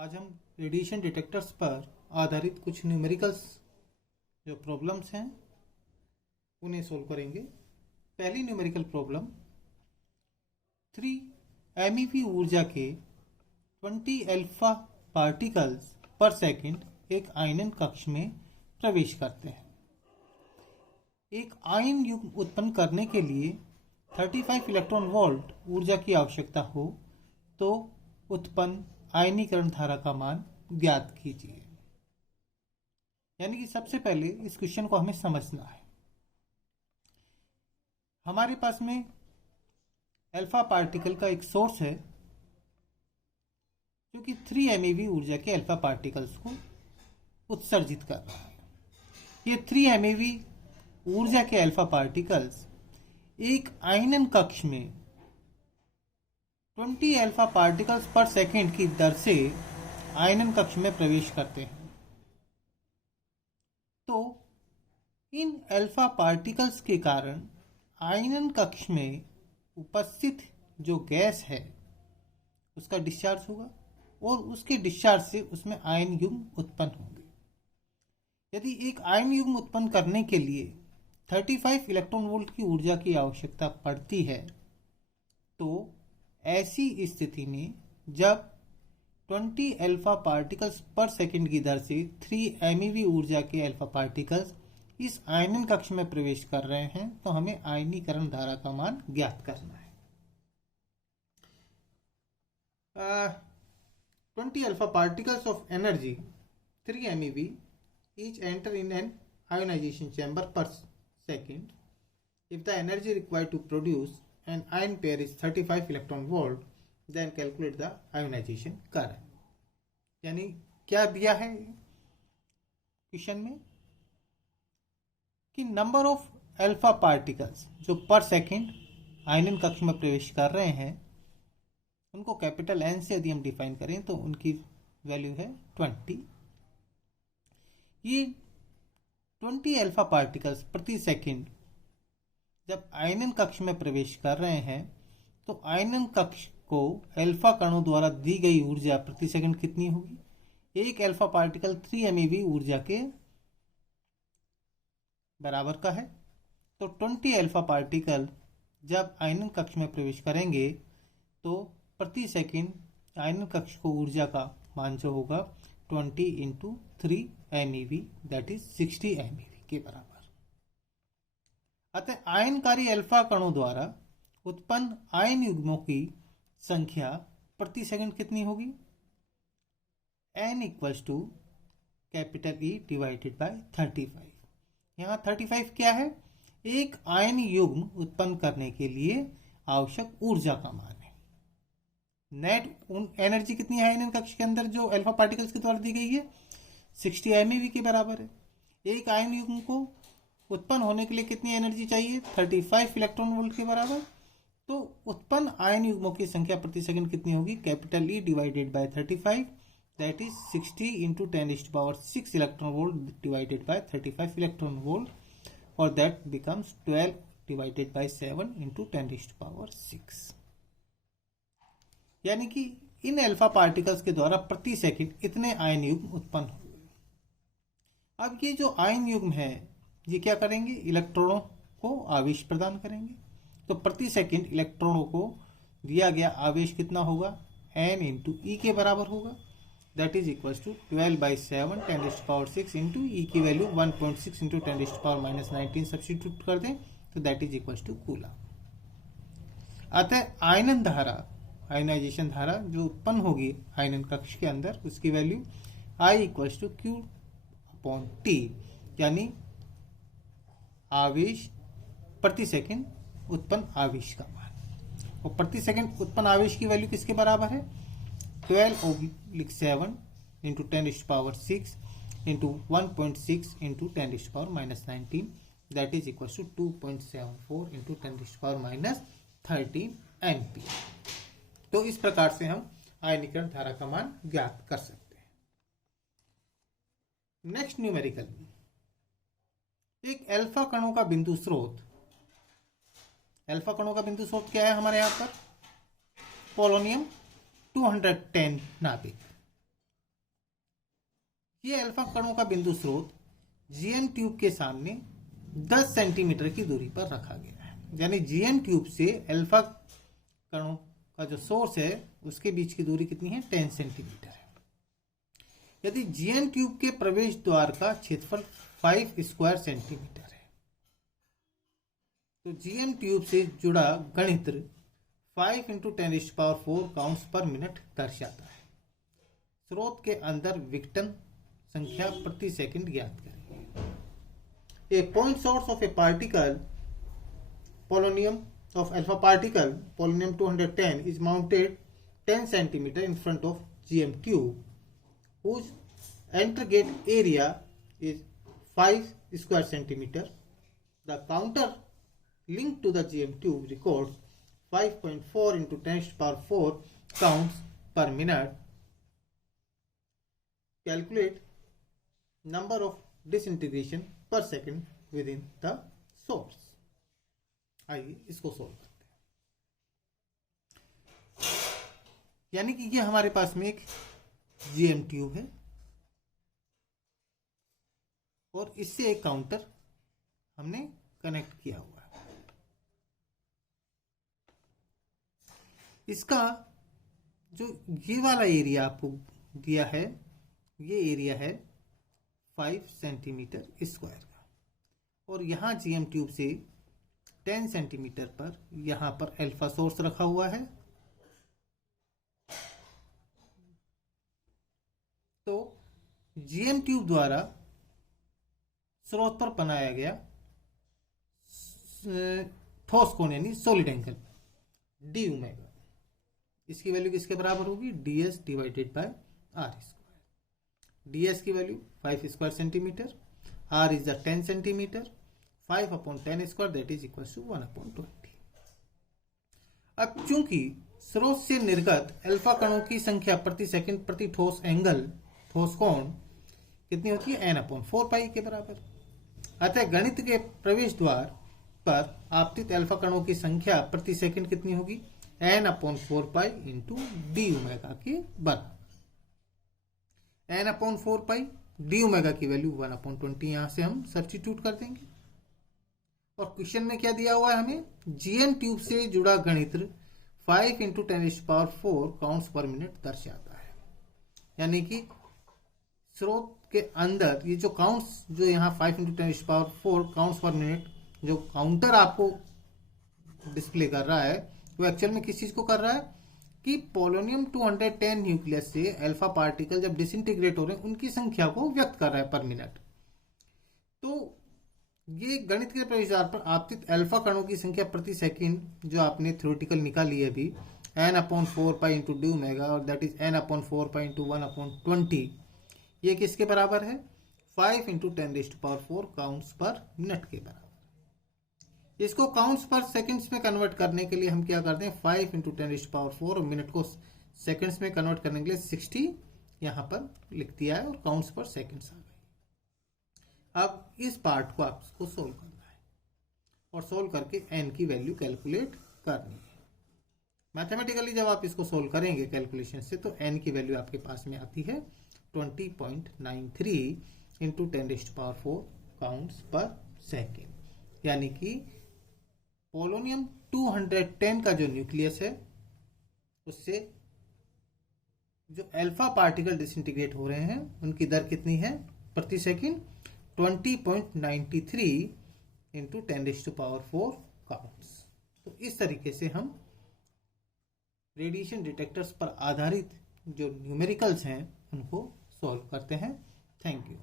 आज हम radiation detectors पर आधारित कुछ न्यूमेरिकल्स जो प्रॉब्लम्स हैं उन्हें सोल्व करेंगे। पहली न्यूमेरिकल प्रॉब्लम 3 MeV ऊर्जा के 20 अल्फा पार्टिकल्स पर सेकंड एक आयनन कक्ष में प्रवेश करते हैं। एक आयन युग्म उत्पन्न करने के लिए 35 इलेक्ट्रॉन वोल्ट ऊर्जा की आवश्यकता हो तो उत्पन्न आयनीकरण धारा का मान ज्ञात कीजिए। यानी कि सबसे पहले इस क्वेश्चन को हमें समझना है। हमारे पास में अल्फा पार्टिकल का एक सोर्स है जो कि 3 MeV ऊर्जा के अल्फा पार्टिकल्स को उत्सर्जित कर रहा है। ये 3 MeV ऊर्जा के अल्फा पार्टिकल्स एक आयनन कक्ष में 20 अल्फा पार्टिकल्स पर सेकंड की दर से आयनन कक्ष में प्रवेश करते हैं। तो इन अल्फा पार्टिकल्स के कारण आयनन कक्ष में उपस्थित जो गैस है उसका डिस्चार्ज होगा और उसके डिस्चार्ज से उसमें आयन युग्म उत्पन्न होंगे। यदि एक आयन युग्म उत्पन्न करने के लिए 35 इलेक्ट्रॉन वोल्ट की ऊर्जा की आवश्यकता पड़ती है तो ऐसी स्थिति में जब 20 अल्फा पार्टिकल्स पर सेकंड की दर से 3 MeV ऊर्जा के अल्फा पार्टिकल्स इस आयनन कक्ष में प्रवेश कर रहे हैं तो हमें आयनीकरण धारा का मान ज्ञात करना है। 20 alpha particles of energy 3 MeV each enter in an ionization chamber per second. If the energy required to produce an ion pair is 35 electron volt, then calculate the ionization current. यानी क्या दिया है क्वेश्चन में कि number of alpha particles जो पर second आयनन कक्ष में प्रवेश कर रहे हैं उनको कैपिटल N से यदि हम डिफाइन करें तो उनकी वैल्यू है 20। ये 20 अल्फा पार्टिकल्स प्रति सेकंड जब आयनन कक्ष में प्रवेश कर रहे हैं तो आयनन कक्ष को अल्फा कणों द्वारा दी गई ऊर्जा प्रति सेकंड कितनी होगी? एक अल्फा पार्टिकल 3 MeV ऊर्जा के बराबर का है। तो 20 अल्फा पार्टिकल जब आयनन कक्ष में प्रवेश करेंगे तो प्रति सेकंड आयनन कक्ष को ऊर्जा का मान जो होगा 20 × 3 MeV दैट इज 60 MeV के बराबर। अतः आयनकारी अल्फा कणों द्वारा उत्पन्न आयन युग्मों की संख्या प्रति सेकंड कितनी होगी? N = E divided by 35। यहाँ 35 क्या है? एक आयन युग्म उत्पन्न करने के लिए आवश्यक ऊर्जा का मान है। नेट एनर्जी कितनी है आयनन कक्ष के अंदर जो अल्फा पार्टिकल्स के द्वारा दी गई है? 60 MeV के बराबर है। एक आयन युग्म को उत्पन्न होने के लिए कितनी एनर्जी चाहिए? 35 इलेक्ट्रॉन वोल्ट के बराबर। तो उत्पन्न आयन युग्मों की संख्या प्रति सेकंड कितनी होगी? Capital E divided by 35 that is 60 × 10⁶ electron volt divided by 35 electron volt और दैट बिकम्स 12 डिवाइडेड बाय 7 × 10⁶। यानी कि इन अल्फा पार्टिकल्स के द्वारा प्रति सेकंड इतने आयन युग्म उत्पन्न हुए। अब ये जो आयन युग्म है ये क्या करेंगे? इलेक्ट्रॉनों को आवेश प्रदान करेंगे। तो प्रति सेकंड इलेक्ट्रॉनों को दिया गया आवेश कितना होगा? N × E के बराबर होगा that is equal to 12/7 10⁶ into E की वैल्यू 1.6 × 10⁻19 सब्स्टिट्यूट कर दें तो that is equal to coulomb. अतः आयनन धारा आयनाइजेशन धारा जो उत्पन्न होगी आयनन कक्ष के अंदर उसकी वैल्यू I = Q/T यानी आवेश प्रति सेकंड उत्पन्न आवेश का मान। और प्रति सेकंड उत्पन्न आवेश की वैल्यू किसके बराबर है? 12/7 × 10⁶ into 1.6 × 10⁻19 that is equal to 2.74 × 10⁻13 ampere. तो इस प्रकार से हम आयनीकरण धारा का मान ज्ञात कर सकते हैं। नेक्स्ट न्यूमेरिकल, एक अल्फा कणों का बिंदु स्रोत। अल्फा कणों का बिंदु स्रोत क्या है हमारे यहां पर? पोलोनियम 210 नाभिक। ये अल्फा कणों का बिंदु स्रोत जीएम ट्यूब के सामने 10 सेंटीमीटर की दूरी पर रखा गया है। यानी जीएम ट्यूब से अल्फा कणों का जो सोर्स है उसके बीच की दूरी कितनी है, 10 सेंटीमीटर है। यदि जीएम ट्यूब के प्रवेश द्वार का क्षेत्रफल 5 स्क्वायर सेंटीमीटर है तो जीएम ट्यूब से जुड़ा गणित्र 5 × 10⁴ काउंट्स पर मिनट दर्शाता है। स्रोत के अंदर विघटन संख्या प्रति सेकंड ज्ञात करें। A point source of a particle polonium of alpha particle polonium 210 is mounted 10 cm in front of GM tube whose enter gate area is 5 square centimeter. The counter linked to the GM tube records 5.4 × 10⁴ counts per minute. Calculate number of disintegration per second within the source. आइए इसको solve करते हैं। यानी कि ये हमारे पास में एक जीएम ट्यूब है और इससे एक काउंटर हमने कनेक्ट किया हुआ है। इसका जो ये वाला एरिया आपको दिया है, ये एरिया है 5 सेंटीमीटर स्क्वायर का और यहां जीएम ट्यूब से 10 सेंटीमीटर पर यहां पर अल्फा सोर्स रखा हुआ है। तो जीएम ट्यूब द्वारा स्रोत पर बनाया गया ठोस कोण यानी सॉलिड एंगल डी ओमेगा, इसकी वैल्यू किसके बराबर होगी, ds divided by r square. ds की value 5 square centimetre, r is the 10 centimetre, 5/10 square that is equal to 1/20। अब चूंकि स्रोत से निर्गत अल्फा कणों की संख्या प्रति सेकंड प्रति ठोस एंगल ठोस कोण कितनी होती है, n/4 के बराबर। अतः गणित के प्रवेश द्वार पर आपतित अल्फा कणों की संख्या प्रति सेकंड कितनी होगी, n/4 इंटू डी ओमेगा के बराबर। n/4 डी ओमेगा की वैल्यू 1/20 यहां से हम सब्स्टिट्यूट कर देंगे। और क्वेश्चन में क्या दिया हुआ है हमें, जीएम ट्यूब से जुड़ा गणित्र 5 × 10⁴ काउंट्स पर मिनट दर्शाता है। यानी कि स्रोत के अंदर ये जो काउंट्स जो यहाँ 5 × 10⁴ काउंट्स पर मिनट जो काउंटर आपको डिस्प्ले कर रहा है वो एक्चुअल में किस चीज को कर रहा है कि पोलोनियम 210 न्यूक्लियस से अल्फा पार्टिकल जब डिसइंटीग्रेट हो रहे हैं उनकी संख्या को व्यक्त कर रहा है पर मिनट। तो ये गणित के प्रवेश द्वार पर आपतित अल्फा कणों की संख्या प्रति सेकंड जो आपने थ्योरेटिकल निकाली है अभी n/4 इंटू डी ओमेगा और दैट इज n/4 इंटू 1/20, ये किसके बराबर है, 5 × 10⁴ काउंट्स पर मिनट के बराबर। इसको काउंट्स पर सेकंड्स में कन्वर्ट करने के लिए हम क्या करते हैं, 5 × 10⁴ और मिनट को सेकंड्स में कन्वर्ट करने के लिए 60 यहां पर लिख दिया है और काउंट्स पर सेकंड्स आ गए। अब इस पार्ट को आपको सोल्व करना है और सोल्व करके n की वैल्यू कैलकुलेट करनी है। मैथमेटिकली जब आप इसको सोल्व करेंगे कैलकुलेशन से तो n की वैल्यू आपके पास में आती है 20.93 × 10⁴ काउंट्स पर सेकेंड। यानी कि पोलोनियम 210 का जो न्यूक्लियस है उससे जो अल्फा पार्टिकल डिसइंटीग्रेट हो रहे हैं उनकी दर कितनी है प्रति सेकंड, 20.93 × 10⁴ काउंट्स। तो इस तरीके से हम रेडिएशन डिटेक्टर्स पर आधारित जो न्यूमेरिकल्स हैं उनको सॉल्व करते हैं। Thank you.